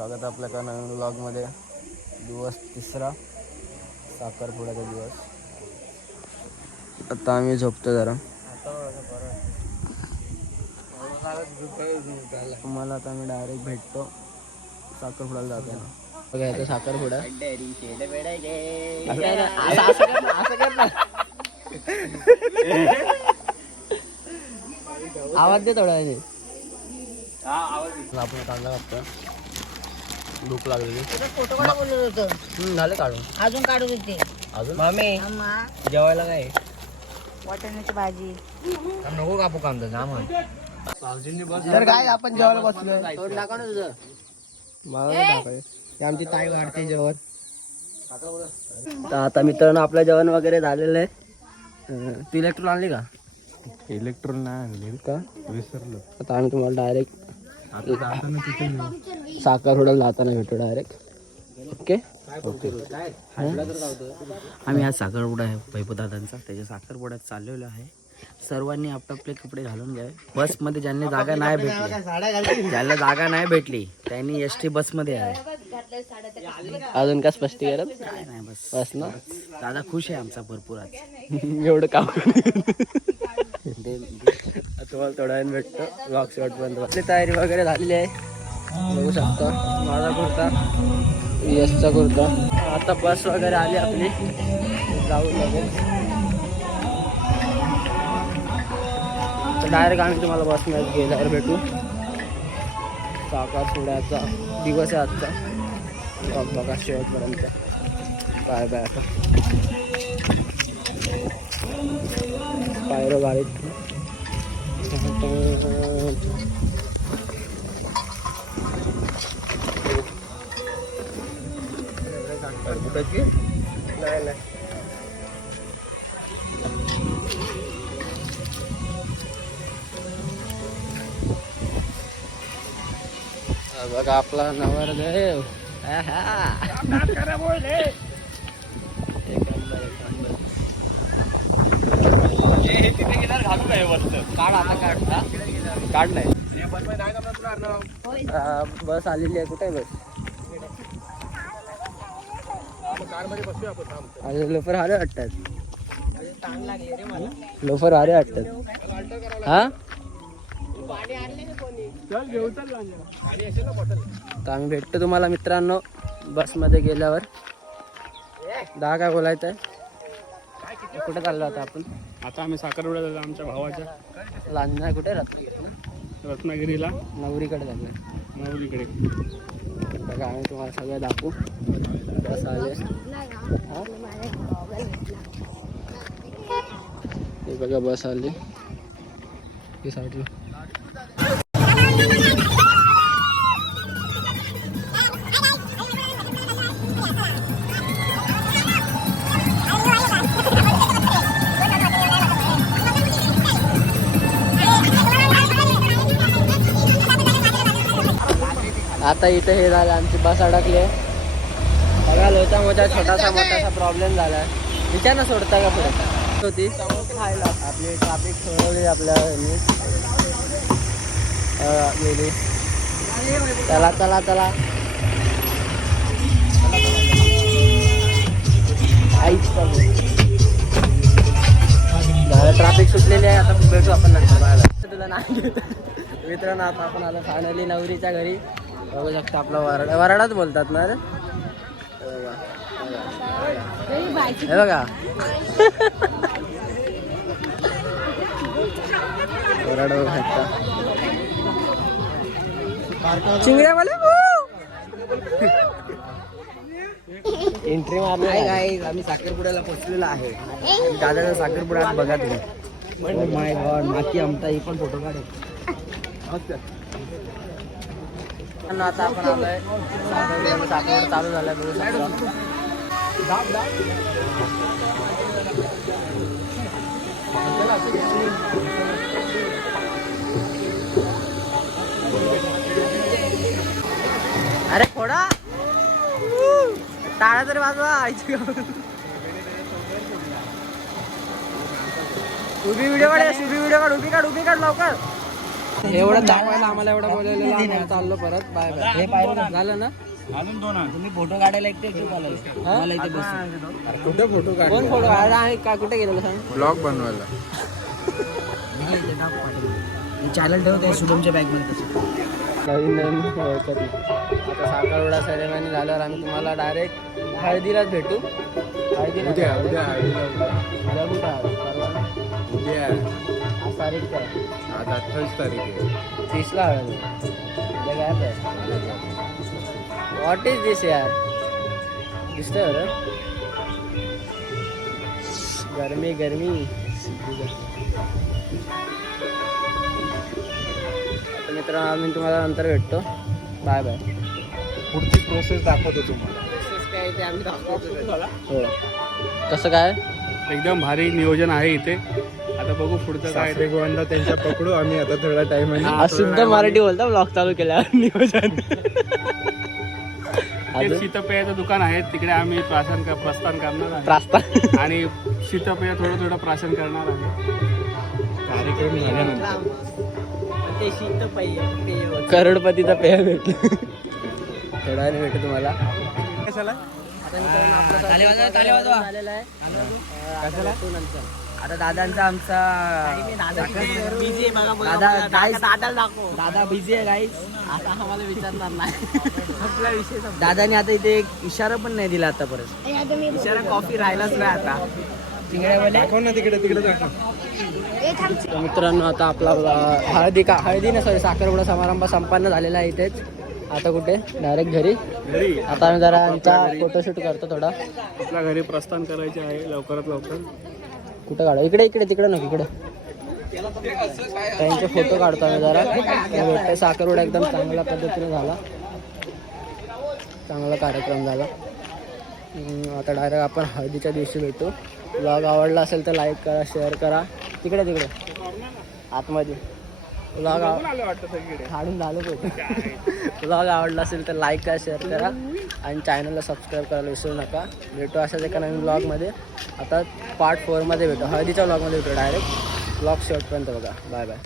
स्वागत आपल्या का नवीन ब्लॉगमध्ये दिवस तिसरा. साखरपुड्याचा दिवस. आता आम्ही झोपतो जरा. तुम्हाला आता मी डायरेक्ट भेटतो. साखरपुड्याला जाताना बघा याचा साखरपुडा. आवाज दे थोडा आपण कांदा कापतो भूक लागलेली. फोटो काढा बोलत होतं. हम्म, झाले काढून. अजून काढू देते. अजून? मामी अम्मा. जेवायला काय? वाटाण्याची भाजी. नको कापू कांदा जा मग तर काय आपण जेवायला ना तुझं. मला नाही टाकायचं. ही आमची ताई वाढते जेवण. तर आता मित्रांनो आपलं जेवण वगैरे झालेलं आहे. अं, तू इलेक्ट्रॉन आणली का? इलेक्ट्रॉन नाही आणले का? विसरलो. आता आम्ही तुम्हाला डायरेक्ट साखर होडल जाताना भेटू डायरेक्ट ओके आम्ही आज साखरपुडा आहे पैपदादांचा त्याच्या साखरपुड्यात चाललेलो आहे. सर्वांनी आपापले कपडे घालून घ्यावे. बसमध्ये ज्यांनी जागा नाही भेटली. ज्याला जागा नाही भेटली त्यांनी एस टी बसमध्ये आहे अजून काय स्पष्टीकरण नाही बस. बस ना. दादा खुश आहे आमचा भरपूर आज. एवढं काम तुम्हाला थोड्या वेळ भेटतो. शॉट पर्यंत आपली तयारी वगैरे झालेली आहे. बघू शकता. माझा कुर्ता यशचा कुर्ता. आता बस वगैरे आली आपली. जाऊ लागेल डायरेक्ट आम्ही तुम्हाला बस मिळत गेल्यावर भेटू. काका सोडायचा दिवस आहे आजचा. बघा शेवटपर्यंत. बाय बाय आता. पायरो गाडीत नाही नाही. हा बघा आपला नवरदेव आहा. एक नंबर एक नंबर काढ आता काढ? काढ नाही. बस आलेली आहे. कुठे बस? अरे लोफर आले वाटतात. लोफर आले वाटतात. हा? तर आम्ही भेटतो तुम्हाला मित्रांनो बसमध्ये गेल्यावर. दहा काय बोलायचं आहे? कुठे चाललो आता आपण? आता आम्ही साखरपुड्यात आलो आमच्या भावाच्या. लांजना कुठे? रत्नागिरी रत्नागिरीला. नवरीकडे चाललोय. माऊलीकडे बघा आम्ही तुम्हाला सगळं दाखवू. बस आले हे बघा बस आली. हे साईडला. आता इथं हे झालं आमची बस अडकली आहे. बघा लोचा मोठा छोटासा मोठासा प्रॉब्लेम झाला आहे विचार ना सोडता का पुढे? होती. आपली ट्राफिक सोडवली आपल्या गेली चला चला चला. आईच ट्रॅफिक सुटलेली आहे आता भेटू आपण नंतर बाहेर तुला नाही मित्रांनो आता आपण आलो फायनली नवरीच्या घरी. बघू शकता आपला वराडा वराडाच बोलतात ना रे? हे बघा. आता. चिंगड्यावाले एंट्री मारली आहे आम्ही साखरपुड्याला पोहोचलेलो आहे. दादाचा साखरपुडा आज बघा तुम्ही. माय गॉड माती आमचा ही पण फोटो काढे. आता आपण आलोय. साखर चालू झालाय बघू अरे फोडा टाळा तरी वाजवा आईची उभी व्हिडिओ काढ उभी व्हिडिओ काढ उभी काढ उभी काढ लवकर. एवढं दाखवायला आम्हाला एवढं आम्ही चाललो परत. Bye bye. हे पाहिलं झालं ना? तुम्ही फोटो काढायला एकटे बोलायला कुठे फोटो काढ कोण फोटो काढला? आहे का कुठे गेलेलो सांग? ब्लॉग बनवायला. चॅनल ठेवते शुभमच्या नवीन नवीन. आता साखरवडा सेरेमनी झाल्यावर आम्ही तुम्हाला डायरेक्ट हळदीलाच भेटू. हळदीला उद्या उद्या हळदीला. उद्या. कुठं? उद्या. तारीख काय? आज अठ्ठावीस तारीख आहे. तीसला हळद उद्या काय व्हॉट इज दिस यार? दिसतंय बरं. गरमी गरमी. आता मित्रांनो आम्ही तुम्हाला नंतर भेटतो. बाय बाय पुढची प्रोसेस दाखवतो तुम्हाला. हो. कसं काय? एकदम भारी नियोजन आहे इथे. आता बघू पुढचं काय ते गोवंदा त्यांच्या पकडू आम्ही आता थोडा टाइम आज शुद्ध मराठी बोलता ब्लॉग चालू केल्यावर नियोजन शीतपेयाचं दुकान आहे तिकडे आम्ही प्राशन कर- प्रस्थान करणार आहे. प्रास्ता आणि शीतपेय थोडं थोडं प्राशन करणार आहे. कार्यक्रम झाल्यानंतर. करोडपतीचा पेय भेटतो थोडा वेळ भेटू तुम्हाला. आता मित्रांनो आपलं ताली वाजवा, ताली वाजवा. झालेलं आहे. आता दादांचा आमचा दादा guys, दादा बिझी आहे आता आम्हाला विचारणार नाही. दादाने आता इथे एक इशारा पण नाही दिला आतापर्यंत. इशारा कॉफी राहिलाच नाही आता. तिकडे बोले. दाखव ना तिकडे मित्रांनो आता आपला हळदी का हळदी ना सॉरी साखरपुडा समारंभ संपन्न झालेला आहे इथेच. आता कुठे? डायरेक्ट घरी. घरी. आता आम्ही जरा आमचा फोटोशूट करतो थोडा. आपल्या घरी प्रस्थान करायचे आहे लवकरात लवकर. कुठं काढा? इकडे इकडे तिकडे नको इकडे. त्यांचे फोटो काढतो आम्ही जरा. हे साखरवडा एकदम चांगल्या पद्धतीने झाला. चांगला कार्यक्रम झाला. आता डायरेक्ट आपण हळदीच्या दिवशी भेटू. ब्लॉग आवडला असेल तर लाईक करा शेअर करा. तिकडे तिकडे. आतमध्ये. ब्लॉग आव आलं ब्लॉग आवडला असेल तर लाईक करा शेअर करा. आणि चॅनलला सबस्क्राईब करायला विसरू नका. भेटू अशाच एका नवीन ब्लॉगमध्ये आता पार्ट फोरमध्ये भेटू. हळदीच्या ब्लॉगमध्ये भेटू डायरेक्ट ब्लॉग शेवटपर्यंत बघा. Bye bye